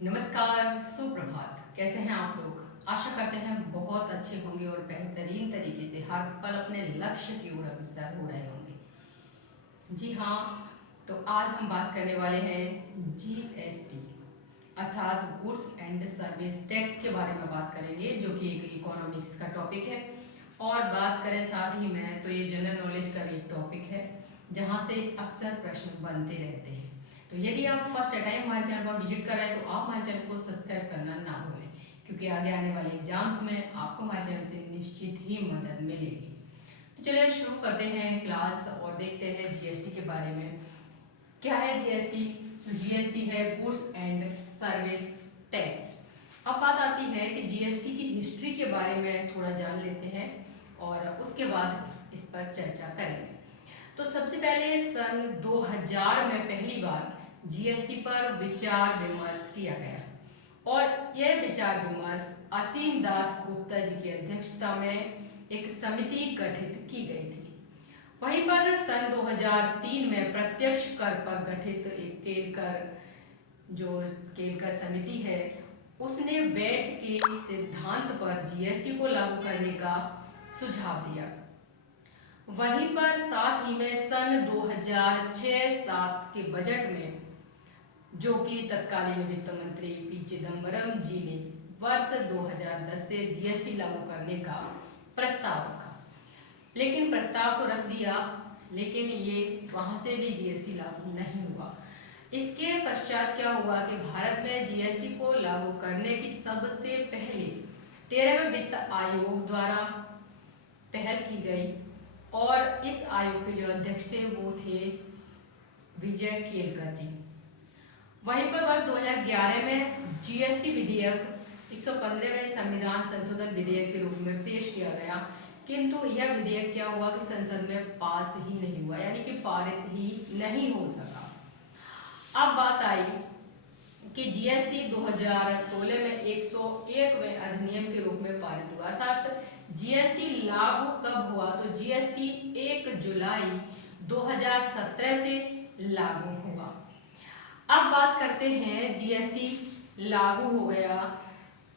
नमस्कार, सुप्रभात। कैसे हैं आप लोग? आशा करते हैं बहुत अच्छे होंगे और बेहतरीन तरीके से हर पल अपने लक्ष्य की ओर अग्रसर हो रहे होंगे। जी हाँ, तो आज हम बात करने वाले हैं जीएसटी अर्थात गुड्स एंड सर्विस टैक्स के बारे में बात करेंगे, जो कि एक इकोनॉमिक्स का टॉपिक है। और बात करें साथ ही में, तो ये जनरल नॉलेज का भी एक टॉपिक है जहाँ से अक्सर प्रश्न बनते रहते हैं। तो यदि आप फर्स्ट टाइम हमारे चैनल पर विजिट कर रहे हैं तो आप हमारे चैनल को सब्सक्राइब करना ना भूलें, क्योंकि आगे आने वाले एग्जाम्स में आपको हमारे चैनल से निश्चित ही मदद मिलेगी। तो चलिए शुरू करते हैं क्लास और देखते हैं जीएसटी के बारे में। क्या है जीएसटी? तो जीएसटी है गुड्स एंड सर्विस टैक्स। अब बात आती है कि जीएसटी की हिस्ट्री के बारे में थोड़ा जान लेते हैं और उसके बाद इस पर चर्चा करेंगे। तो सबसे पहले सन 2000 में पहली बार जीएसटी पर विचार विमर्श किया गया और यह विचार विमर्श असीम दास गुप्ता जी की अध्यक्षता में एक समिति गठित की गई थी। वहीं पर सन 2003 में प्रत्यक्ष कर पर गठित एक केलकर समिति है, उसने वैट के सिद्धांत पर जीएसटी को लागू करने का सुझाव दिया। वहीं पर साथ ही में सन 2006-07 के बजट में, जो कि तत्कालीन वित्त मंत्री पी चिदम्बरम जी ने वर्ष 2010 से जीएसटी लागू करने का प्रस्ताव रखा। लेकिन प्रस्ताव तो रख दिया, लेकिन ये वहाँ से भी जीएसटी लागू नहीं हुआ। इसके पश्चात क्या हुआ कि भारत में जीएसटी को लागू करने की सबसे पहले 13वें वित्त आयोग द्वारा पहल की गई और इस आयोग के जो अध्यक्ष थे वो थे विजय केलकर जी। वहीं पर वर्ष 2011 में जीएसटी विधेयक 115वें संविधान संशोधन विधेयक के रूप में पेश किया गया, किंतु यह विधेयक क्या हुआ कि संसद में पास ही नहीं हुआ, यानी कि पारित ही नहीं हो सका। अब बात आई कि जीएसटी 2016 में 101वें अधिनियम के रूप में पारित हुआ, अर्थात जीएसटी लागू कब हुआ? तो जीएसटी 1 जुलाई 2017 से लागू हुआ। अब बात करते हैं, जीएसटी लागू हो गया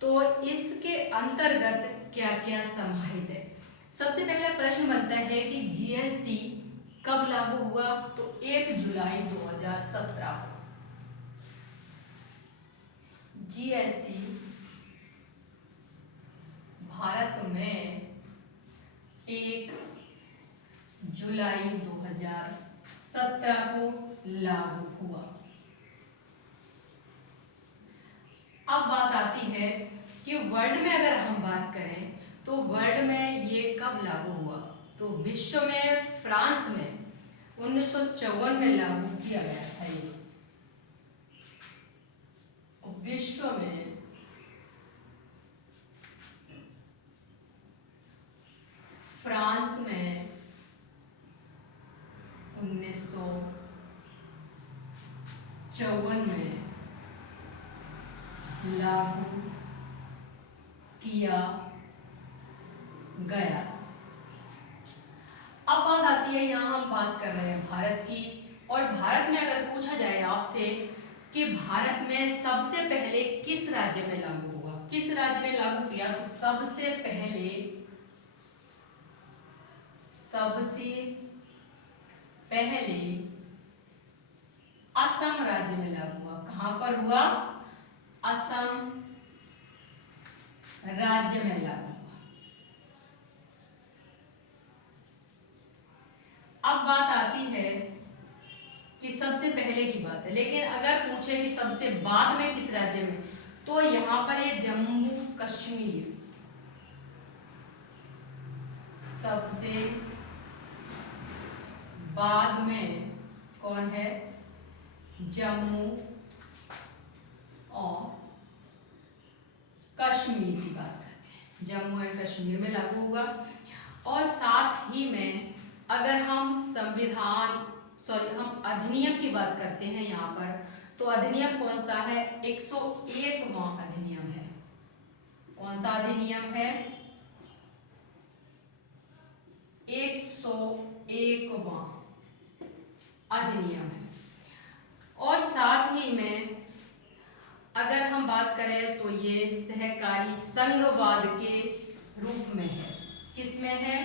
तो इसके अंतर्गत क्या क्या समाहित है। सबसे पहला प्रश्न बनता है कि जीएसटी कब लागू हुआ? तो 1 जुलाई 2017 को जीएसटी भारत में 1 जुलाई 2017 को लागू हुआ। अब बात आती है कि वर्ल्ड में अगर हम बात करें तो वर्ल्ड में ये कब लागू हुआ? तो विश्व में फ्रांस में 1954 में लागू किया गया था। ये विश्व में फ्रांस में 1954 में लागू किया गया। अब बात आती है, यहाँ हम बात कर रहे हैं भारत की, और भारत में अगर पूछा जाए आपसे कि भारत में सबसे पहले किस राज्य में लागू हुआ, किस राज्य ने लागू किया? तो सबसे पहले असम राज्य में लागू हुआ। कहां पर हुआ? असम राज्य में लागू हुआ। अब बात आती है कि सबसे पहले की बात है, लेकिन अगर पूछे कि सबसे बाद में किस राज्य में, तो यहां पर ये जम्मू कश्मीर सबसे बाद में कौन है? जम्मू और कश्मीर की बात करते हैं, जम्मू एंड कश्मीर में लागू हुआ। और साथ ही में अगर हम हम अधिनियम की बात करते हैं यहाँ पर, तो अधिनियम कौन सा है? 101वां अधिनियम है। कौन सा अधिनियम है? 101वां अधिनियम है। और साथ ही में अगर हम बात करें तो ये सहकारी संघवाद के रूप में है। किसमें है?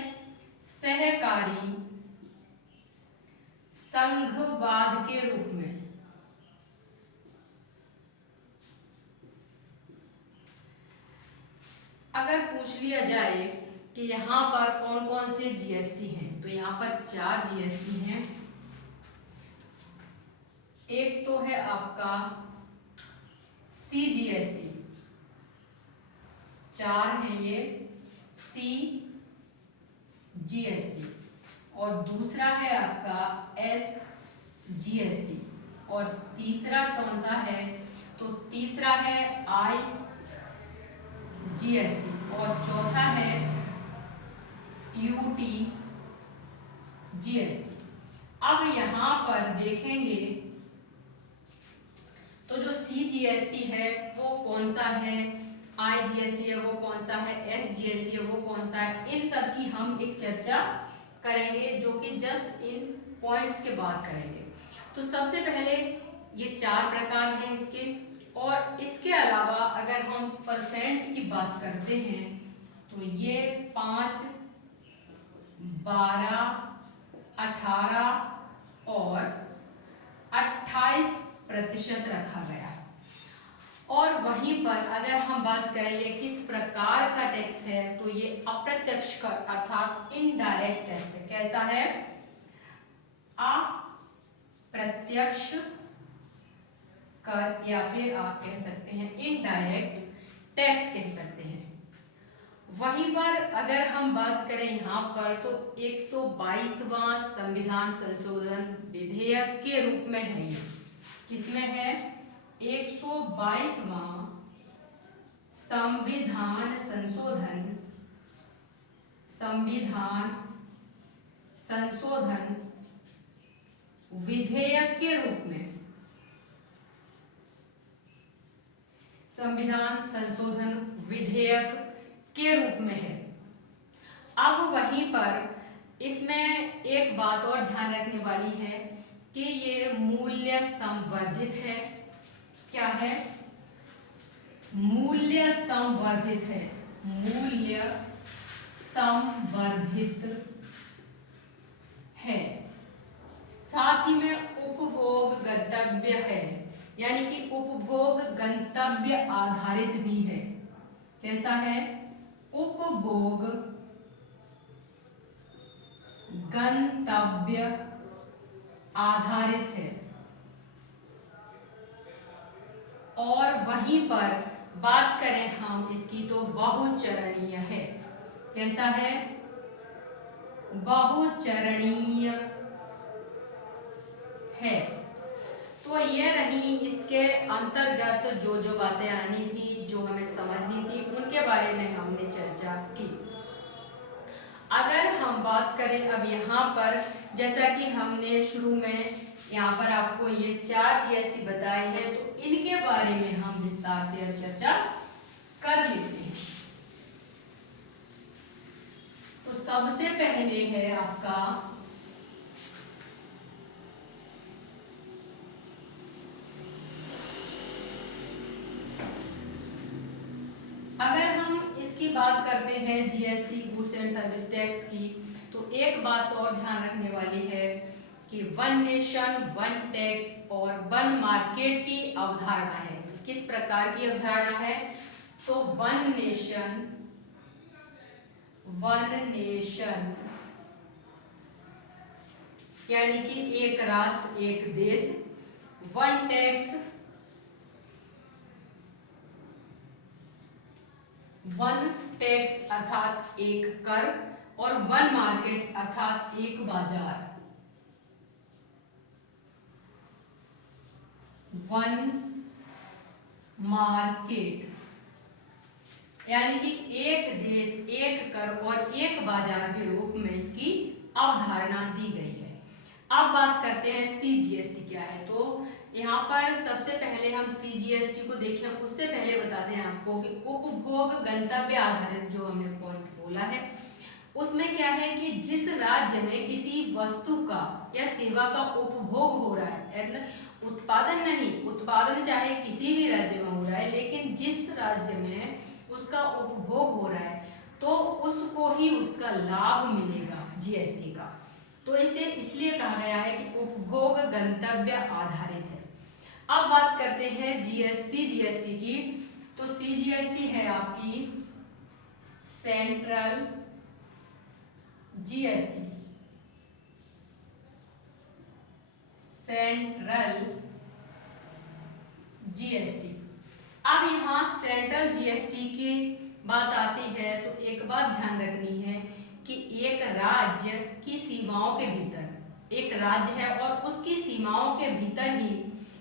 सहकारी संघवाद के रूप में। अगर पूछ लिया जाए कि यहाँ पर कौन कौन से जीएसटी हैं, तो यहाँ पर 4 जीएसटी हैं। एक तो है आपका सीजीएसटी, 4 हैं ये सीजीएसटी, और दूसरा है आपका एसजीएसटी, और तीसरा कौन सा है? तो तीसरा है आईजीएसटी, और चौथा है यूटीजीएसटी। अब यहाँ पर देखेंगे तो जो सीजीएसटी है वो कौन सा है, आईजीएसटी है वो कौन सा है, एसजीएसटी है वो कौन सा है, इन सब की हम एक चर्चा करेंगे, जो कि जस्ट इन पॉइंट्स के बाद करेंगे। तो सबसे पहले ये 4 प्रकार हैं इसके, और इसके अलावा अगर हम परसेंट की बात करते हैं तो ये 5, 12, 18 और 28% रखा गया। और वहीं पर अगर हम बात करेंगे किस प्रकार का टैक्स है, तो ये अप्रत्यक्ष कर अर्थात इनडायरेक्ट टैक्स है। कैसा है? अप्रत्यक्ष कर, या फिर आप कह सकते हैं इनडायरेक्ट टैक्स कह सकते हैं। वहीं पर अगर हम बात करें यहाँ पर तो 122वां संविधान संशोधन विधेयक के रूप में है ये। किसमें है? 122वां संविधान संशोधन विधेयक के रूप में, संविधान संशोधन विधेयक के रूप में है। अब वहीं पर इसमें एक बात और ध्यान रखने वाली है कि ये मूल्य संवर्धित है। क्या है? मूल्य संवर्धित है, मूल्य संवर्धित है। साथ ही में उपभोग गंतव्य है, यानी कि उपभोग गंतव्य आधारित भी है। कैसा है? उपभोग गंतव्य आधारित है। और वहीं पर बात करें हम इसकी तो बहुचरणीय है। कैसा है? बहुचरणीय है। तो ये रही इसके अंतर्गत जो जो बातें आनी थी, जो हमें समझनी थी, उनके बारे में हमने चर्चा की। अगर हम बात करें अब यहाँ पर, जैसा कि हमने शुरू में यहाँ पर आपको ये 4 जीएसटी बताए हैं, तो इनके बारे में हम विस्तार से अब चर्चा कर लेते हैं। तो सबसे पहले है आपका अगर हम इसकी बात करते हैं GST goods and service tax की, तो एक बात और ध्यान रखने वाली है कि 1 नेशन 1 टैक्स और 1 मार्केट की अवधारणा है। किस प्रकार की अवधारणा है? तो 1 नेशन 1 यानी कि एक राष्ट्र एक देश, 1 टैक्स 1 टैक्स अर्थात एक कर, और 1 मार्केट अर्थात एक बाजार। 1 मार्केट यानी कि एक देश एक कर और एक बाजार के रूप में इसकी अवधारणा दी गई है। अब बात करते हैं सीजीएसटी क्या है। तो यहाँ पर सबसे पहले हम सीजीएसटी को देखें, उससे पहले बताते हैं आपको कि उपभोग गंतव्य आधारित जो हमने पॉइंट बोला है, उसमें क्या है कि जिस राज्य में किसी वस्तु का या सेवा का उपभोग हो रहा है, उत्पादन उत्पादन नहीं, उत्पादन चाहे किसी भी राज्य में हो रहा है, लेकिन जिस राज्य में उसका उपभोग हो रहा है तो उसको ही उसका लाभ मिलेगा जीएसटी का। तो इसे इसलिए कहा गया है कि उपभोग गंतव्य आधारित है। अब बात करते हैं जीएसटी की। तो सीजीएसटी है आपकी सेंट्रल जीएसटी, सेंट्रल जीएसटी। अब यहाँ सेंट्रल जीएसटी की बात आती है तो एक बात ध्यान रखनी है कि एक राज्य की सीमाओं के भीतर, एक राज्य है और उसकी सीमाओं के भीतर ही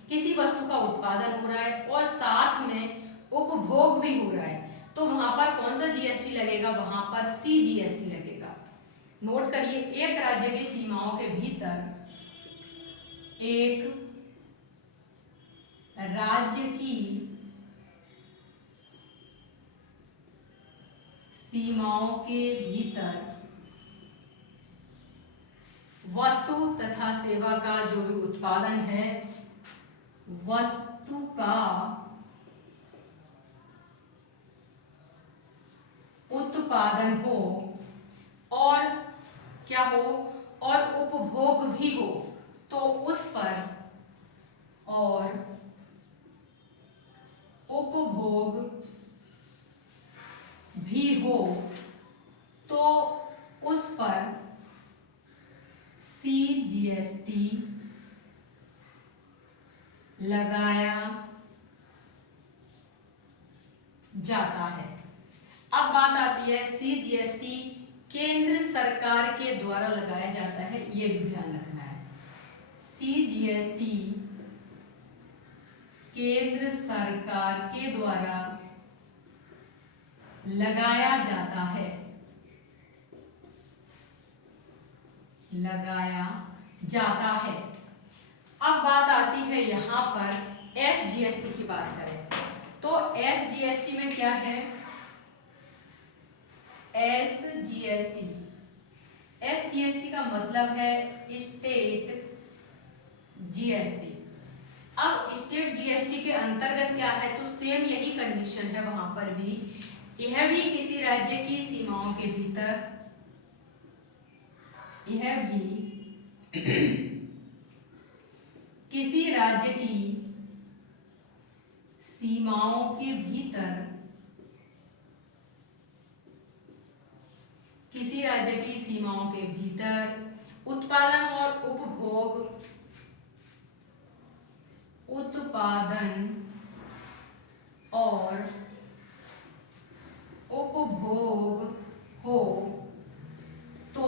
किसी वस्तु का उत्पादन हो रहा है और साथ में उपभोग भी हो रहा है, तो वहां पर कौन सा जीएसटी लगेगा? वहां पर सीजीएसटी लगेगा। नोट करिए, एक राज्य की सीमाओं के भीतर, एक राज्य की सीमाओं के भीतर वस्तु तथा सेवा का जो भी उत्पादन है, वस्तु का उत्पादन हो और क्या हो, और उपभोग भी हो, तो उस पर, और उपभोग भी हो तो उस पर सीजीएसटी लगाया जाता है। अब बात आती है सीजीएसटी केंद्र सरकार के द्वारा लगाया जाता है, ये भी ध्यान रखना है। सीजीएसटी केंद्र सरकार के द्वारा लगाया जाता है, लगाया जाता है। अब बात आती है यहां पर एसजीएसटी की बात करें तो एसजीएसटी में क्या है? एसजीएसटी, एसजीएसटी का मतलब है स्टेट जीएसटी। अब स्टेट जीएसटी के अंतर्गत क्या है? तो सेम यही कंडीशन है वहां पर भी, यह भी किसी राज्य की सीमाओं के भीतर, यह भी किसी राज्य की सीमाओं के भीतर, किसी राज्य की सीमाओं के भीतर उत्पादन और उपभोग, उत्पादन और उपभोग हो तो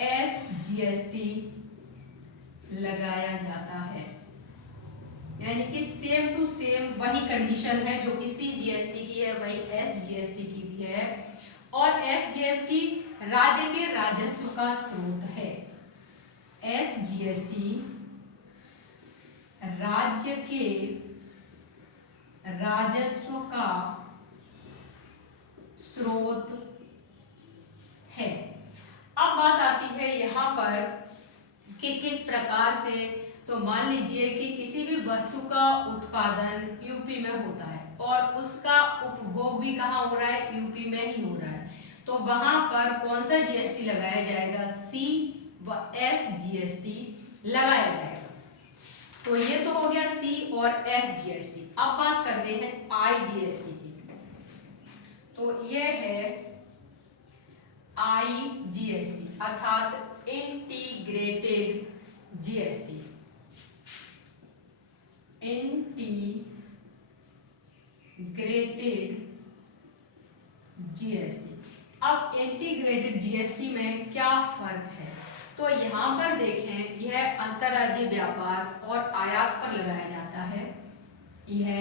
एसजीएसटी लगाया जाता है। यानी कि सेम टू सेम वही कंडीशन है जो कि सीजीएसटी की है, वही एसजीएसटी की भी है। और एसजीएसटी राज्य के राजस्व का स्रोत है। एसजीएसटी राज्य के राजस्व का स्रोत है। अब बात आती है यहाँ पर कि किस प्रकार से, तो मान लीजिए कि किसी भी वस्तु का उत्पादन यूपी में होता है और उसका उपभोग भी कहाँ हो रहा है? यूपी में ही हो रहा है, तो वहां पर कौन सा जीएसटी लगाया जाएगा? सी व एस जीएसटी लगाया जाएगा। तो ये तो हो गया सी और एस जीएसटी। अब बात करते हैं आई जीएसटी की। तो ये है आई जीएसटी अर्थात इंटीग्रेटेड जीएसटी, इंटीग्रेटेड जीएसटी। अब इंटीग्रेटेड जीएसटी में क्या फर्क है? तो यहाँ पर देखें, यह अंतर्राज्यीय व्यापार और आयात पर लगाया जाता है। यह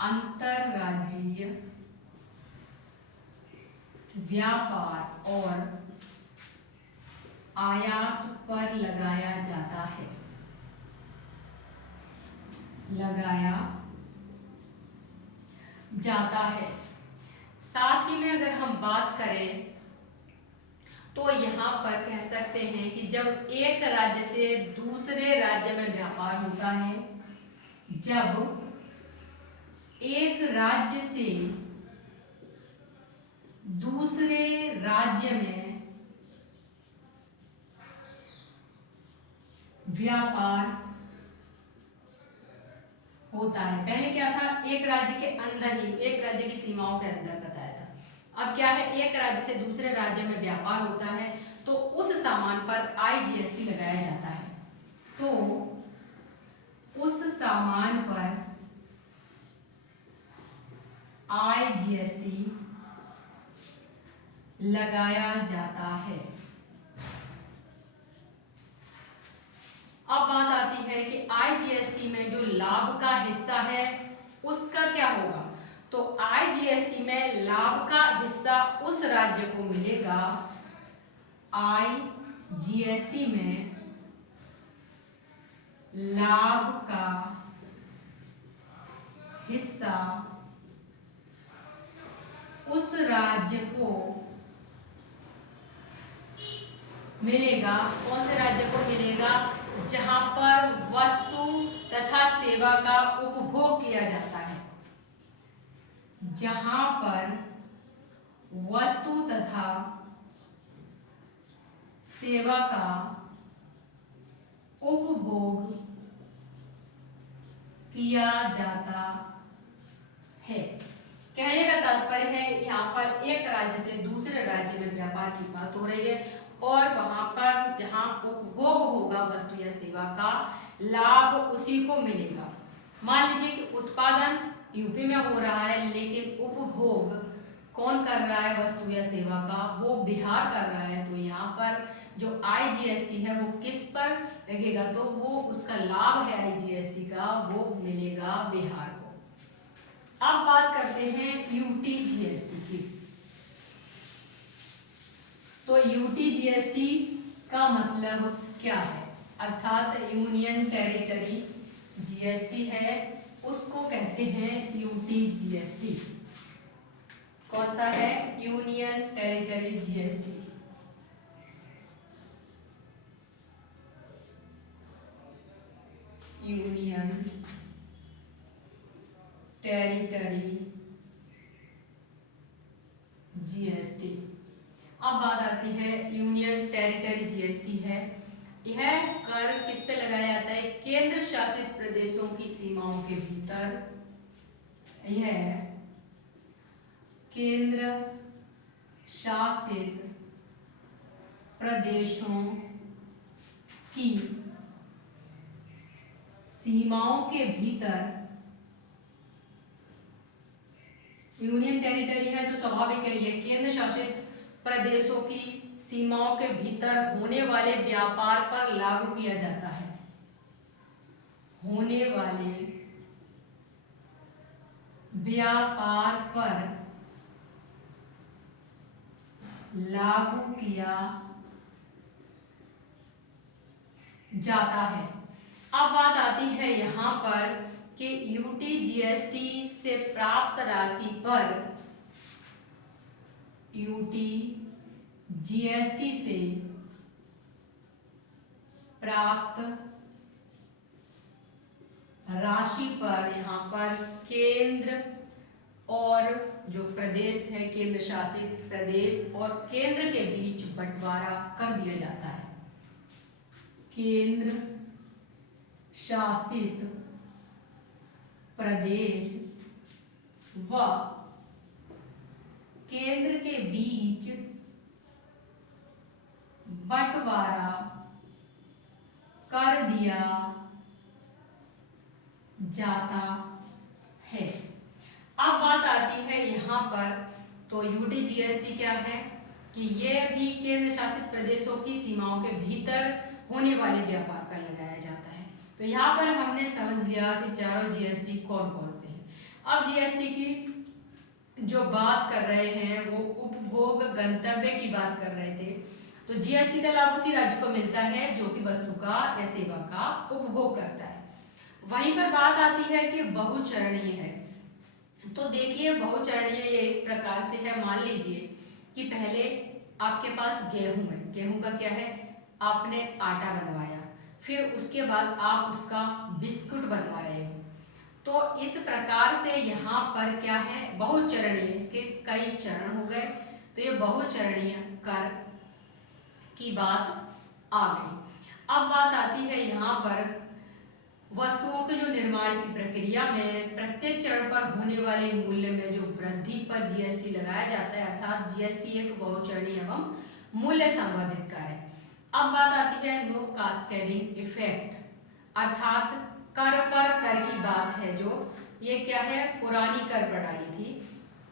अंतर्राज्यीय व्यापार और आयात पर लगाया जाता है, लगाया जाता है। साथ ही में अगर हम बात करें तो यहाँ पर कह सकते हैं कि जब एक राज्य से दूसरे राज्य में व्यापार होता है, जब एक राज्य से दूसरे राज्य में व्यापार होता है, पहले क्या था, एक राज्य के अंदर ही, एक राज्य की सीमाओं के अंदर बताया था। अब क्या है, एक राज्य से दूसरे राज्य में व्यापार होता है तो उस सामान पर IGST लगाया जाता है। तो उस सामान पर IGST लगाया जाता है। अब बात आती है कि IGST में जो लाभ का हिस्सा है उसका क्या होगा। तो IGST में लाभ का हिस्सा उस राज्य को मिलेगा, IGST में लाभ का हिस्सा उस राज्य को मिलेगा। कौन से राज्य को मिलेगा, जहां पर वस्तु तथा सेवा का उपभोग किया जाता है, जहां पर वस्तु तथा सेवा का उपभोग किया जाता है। कहने का तात्पर्य है यहाँ पर एक राज्य से दूसरे राज्य में व्यापार की बात हो रही है और वहां पर जहां उपभोग होगा वस्तु या सेवा का, लाभ उसी को मिलेगा। मान लीजिए कि उत्पादन यूपी में हो रहा है लेकिन उपभोग कौन कर रहा है वस्तु या सेवा का, वो बिहार कर रहा है। तो यहाँ पर जो IGST है वो किस पर लगेगा, तो वो उसका लाभ है IGST का, वो मिलेगा बिहार को। अब बात करते हैं UTGST की। तो UTGST का मतलब क्या है, अर्थात यूनियन टेरिटरी GST है, उसको कहते हैं UTGST। कौन सा है, union territory GST। Union territory GST। अब बात आती है यूनियन टेरिटरी GST है, यह कर किस पे लगाया जाता है, केंद्र शासित प्रदेशों की सीमाओं के भीतर। यह केंद्र शासित प्रदेशों की सीमाओं के भीतर, यूनियन टेरिटरी है तो स्वाभाविक है ये केंद्र शासित प्रदेशों की सीमाओं के भीतर होने वाले व्यापार पर लागू किया जाता है। होने वाले व्यापार पर लागू किया जाता है। अब बात आती है यहाँ पर कि UTGST से प्राप्त राशि पर, UTGST से प्राप्त राशि पर यहाँ पर केंद्र और जो प्रदेश है, केंद्र शासित प्रदेश और केंद्र के बीच बंटवारा कर दिया जाता है। केंद्र शासित प्रदेश व केंद्र के बीच बंटवारा कर दिया जाता है। अब बात आती है यहाँ पर, तो UTGST क्या है कि ये भी केंद्र शासित प्रदेशों की सीमाओं के भीतर होने वाले व्यापार पर लगाया जाता है। तो यहाँ पर हमने समझ लिया कि चारों GST कौन कौन से हैं। अब GST की जो बात कर रहे हैं वो उपभोग गंतव्य की बात कर रहे थे। तो GST का लाभ उसी राज्य को मिलता है जो कि वस्तु का या सेवा का उपभोग करता है। वहीं पर बात आती है कि बहुचरणीय है। तो देखिए बहुचरणीय ये इस प्रकार से है, मान लीजिए कि पहले आपके पास गेहूं है, गेहूं का क्या है, आपने आटा बनवाया, फिर उसके बाद आप उसका बिस्कुट बनवा रहे हो। तो इस प्रकार से यहाँ पर क्या है, बहुचरणीय, इसके कई चरण हो गए, तो ये बहुचरणीय कर की बात आ गई। अब बात आती है यहाँ पर वस्तुओं के जो निर्माण की प्रक्रिया में प्रत्येक चरण पर होने वाले मूल्य में जो वृद्धि पर जीएसटी लगाया जाता है, अर्थात जीएसटी एक बहुचरणीय एवं मूल्य संवर्धित कर है। अब बात आती है नो कास्केडिंग इफेक्ट, अर्थात कर पर कर की बात है, जो ये क्या है, पुरानी कर प्रणाली थी,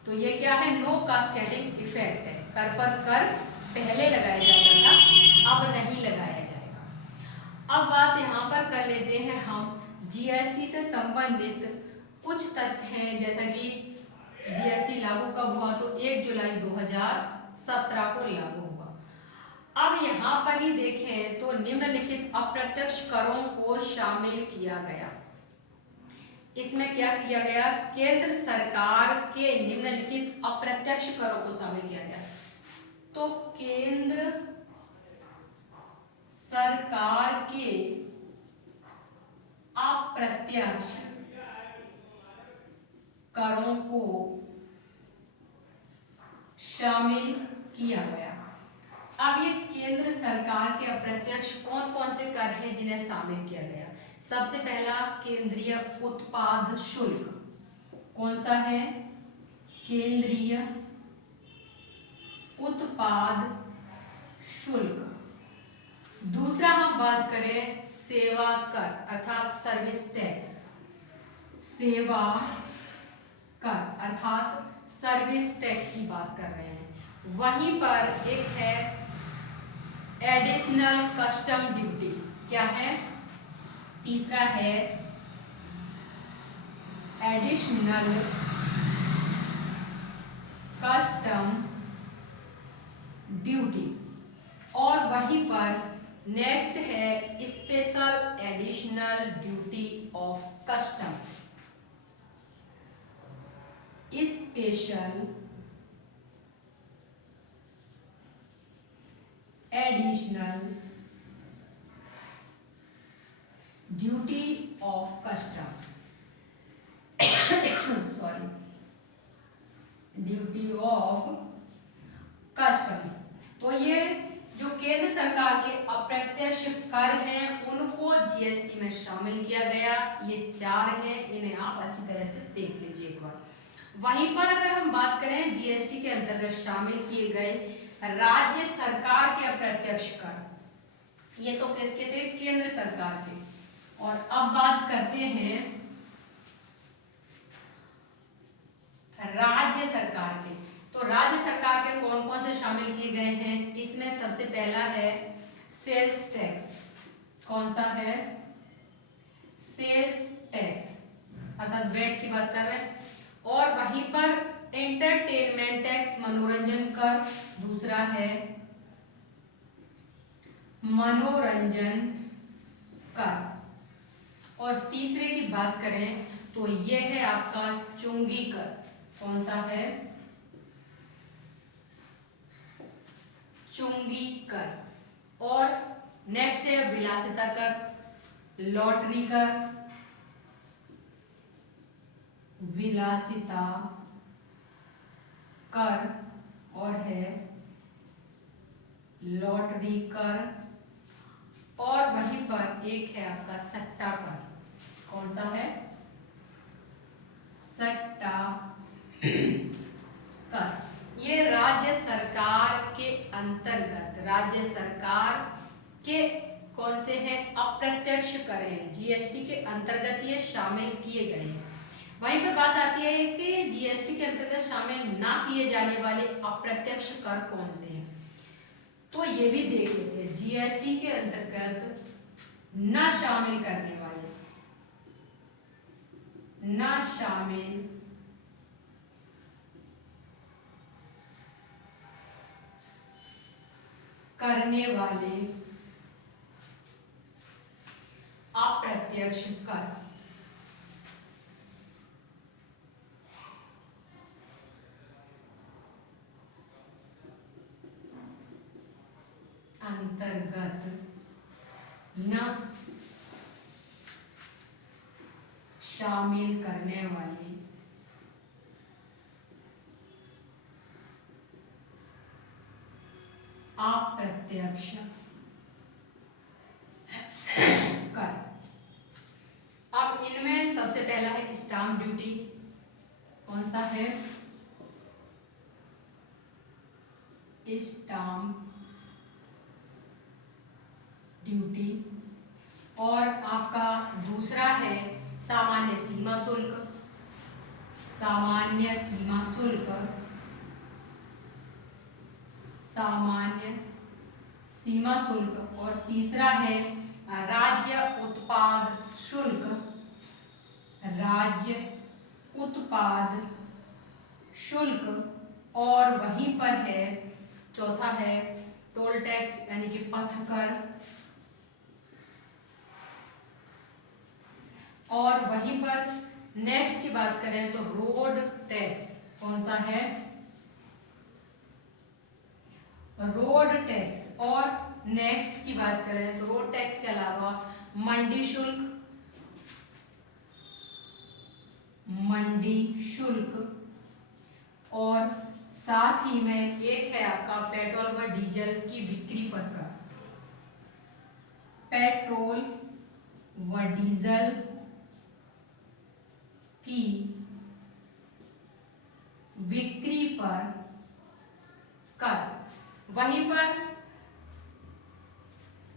तो ये क्या है, नो कास्केडिंग इफेक्ट है, कर पर कर पहले लगाया जाता था, अब नहीं लगाया जाएगा। अब बात यहाँ पर कर लेते हैं हम जीएसटी से संबंधित कुछ तथ्य हैं, जैसा कि जीएसटी लागू कब हुआ, तो 1 जुलाई 2017 को लागू हुआ। अब यहाँ पर ही देखें तो निम्नलिखित अप्रत्यक्ष करों को शामिल किया गया। इसमें क्या किया गया, केंद्र सरकार के निम्नलिखित अप्रत्यक्ष करों को शामिल किया गया। तो केंद्र सरकार के अप्रत्यक्ष करों को शामिल किया गया। अब ये केंद्र सरकार के अप्रत्यक्ष कौन कौन से कर हैं जिन्हें शामिल किया गया। सबसे पहला केंद्रीय उत्पाद शुल्क, कौन सा है, केंद्रीय उत्पाद शुल्क। दूसरा हम बात करें सेवा कर, अर्थात सर्विस टैक्स, सेवा कर अर्थात सर्विस टैक्स की बात कर रहे हैं। वहीं पर एक है एडिशनल कस्टम ड्यूटी, क्या है, तीसरा है एडिशनल कस्टम ड्यूटी, और वहीं पर नेक्स्ट है special additional duty of custom, special additional duty of custom sorry duty of custom. तो ये जो केंद्र सरकार के अप्रत्यक्ष कर हैं उनको जीएसटी में शामिल किया गया। ये 4 हैं, इन्हें आप अच्छी तरह से देख लीजिए एक बार। वहीं पर अगर हम बात करें जीएसटी के अंतर्गत शामिल किए गए राज्य सरकार के अप्रत्यक्ष कर, ये तो किसके थे, केंद्र सरकार के। और अब बात करते हैं राज्य सरकार के, तो राज्य सरकार के कौन कौन से शामिल किए गए हैं। इसमें सबसे पहला है सेल्स टैक्स, कौन सा है, सेल्स टैक्स अर्थात वेट की बात कर रहे हैं। और वहीं पर एंटरटेनमेंट टैक्स, मनोरंजन कर, दूसरा है मनोरंजन कर। और तीसरे की बात करें तो यह है आपका चुंगी कर, कौन सा है, चुंगी कर। और नेक्स्ट है विलासिता कर, लॉटरी कर, विलासिता कर, और है लॉटरी कर। और वहीं पर एक है आपका सट्टा कर, कौन सा है, सट्टा कर। ये राज्य सरकार के अंतर्गत, राज्य सरकार के कौन से हैं, अप्रत्यक्ष कर हैं, जीएसटी के अंतर्गत ये शामिल किए गए हैं। वहीं पर बात आती है कि जीएसटी के अंतर्गत शामिल ना किए जाने वाले अप्रत्यक्ष कर कौन से हैं, तो ये भी देख लेते हैं। जीएसटी के अंतर्गत ना शामिल करने वाले, ना शामिल करने वाले अप्रत्यक्ष कर, शामिल करने वाली अप्रत्यक्ष कर। अब इनमें सबसे पहला है स्टाम्प ड्यूटी। कौन सा है? Stamp duty. और आपका दूसरा है सामान्य सीमा शुल्क। सामान्य सीमा शुल्क, सामान्य सीमा शुल्क। और तीसरा है राज्य उत्पाद शुल्क। राज्य उत्पाद शुल्क। और वहीं पर है चौथा है टोल टैक्स यानी कि पथ कर। और वहीं पर नेक्स्ट की बात करें तो रोड टैक्स। कौन सा है? Road tax. और नेक्स्ट की बात करें तो रोड टैक्स के अलावा मंडी शुल्क, मंडी शुल्क। और साथ ही में एक है आपका पेट्रोल व डीजल की बिक्री पर कर। पेट्रोल व डीजल की बिक्री पर कर। वहीं पर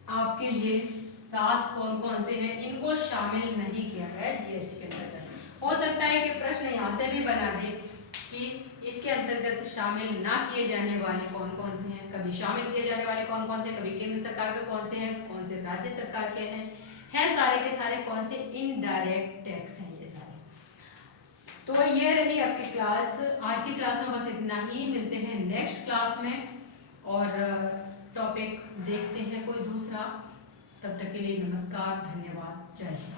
आपके ये 7 कौन कौन से हैं, इनको शामिल नहीं किया गया है जीएसटी के अंतर्गत। हो सकता है कि प्रश्न यहाँ से भी बना दे कि इसके अंतर्गत शामिल ना किए जाने वाले कौन कौन से हैं, कभी शामिल किए जाने वाले कौन कौन से, कभी केंद्र सरकार के कौन से हैं, कौन से राज्य सरकार के हैं सारे के सारे कौन से इनडायरेक्ट टैक्स हैं ये सारे। तो ये रही आपकी क्लास। आज की क्लास में बस इतना ही। मिलते हैं नेक्स्ट क्लास में और टॉपिक देखते हैं कोई दूसरा। तब तक के लिए नमस्कार, धन्यवाद, जय हिंद।